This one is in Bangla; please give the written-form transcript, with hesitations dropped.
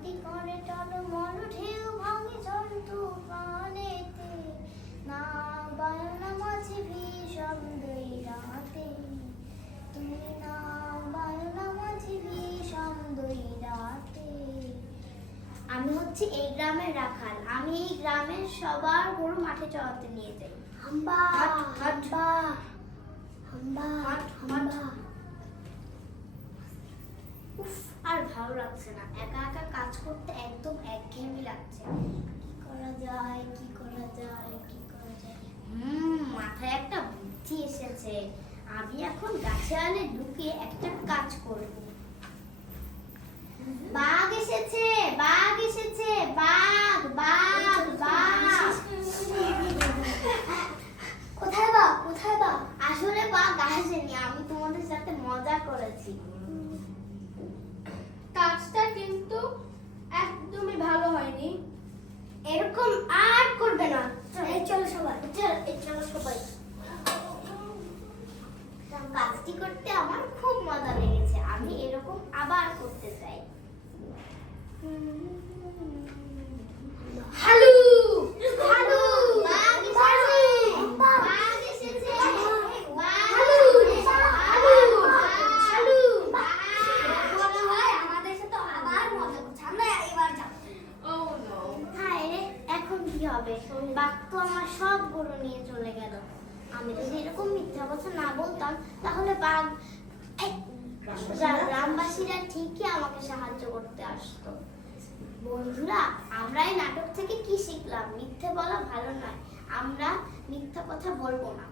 শান্তি করে টলমল ঢেউ ভাঙে ঝড় তুফানেতে, না বায়না মাঝে বিষম দুই রাতে, তুমি না বায়না মাঝে বিষম দুই রাতে। আমি হচ্ছে এই গ্রামের রাখাল, আমি এই গ্রামের সবার গরু মাঠে চড়াতে নিয়ে যাই। হাম্বা হাম্বা হাম্বা হাম্বা। উফ, আর ভালো লাগছে না, একা একা কাজ করতে একদম একঘেয়েমি লাগছে। কি করা যায়, কি করা যায়, কি করা যায়? মাথায় একটা বুদ্ধি এসেছে। আমি এখন গাছে আলে ঢুকে একটা কাজ করব। বাঘ এসেছে, বাঘ এসেছে, বাঘ বাঘ বাঘ। কোথায় বাঘ, কোথায় বাঘ? আসলে বাঘ আসেনি, আমি তোমাদের সাথে মজা করেছি। কাজটা কিন্তু একদমই ভালো হয়নি। এরকম আর করবে না। এই চলো সবাই, চলো সবাই। কাজটি করতে আমার খুব মজা লেগেছে, আমি এরকম আবার করতে চাই। হালু হালু, বাঘ এসেছে, বাঘ এসেছে, হালু হালু হালু। মনে হয় আমাদের সাথে আবার মজা করছে, আমরা এবার যাব। Oh no. হায় রে, এখন কি হবে? বাঘ তো আমার সব গরু নিয়ে চলে গেল। আমি যদি এরকম মিথ্যা কথা না বলতাম, তাহলে বাঘ গ্রামবাসীরা ঠিকই আমাকে সাহায্য করতে আসতো। বন্ধুরা, আমরা এই নাটক থেকে কি শিখলাম? মিথ্যে বলা ভালো নয়, আমরা মিথ্যা কথা বলবো না।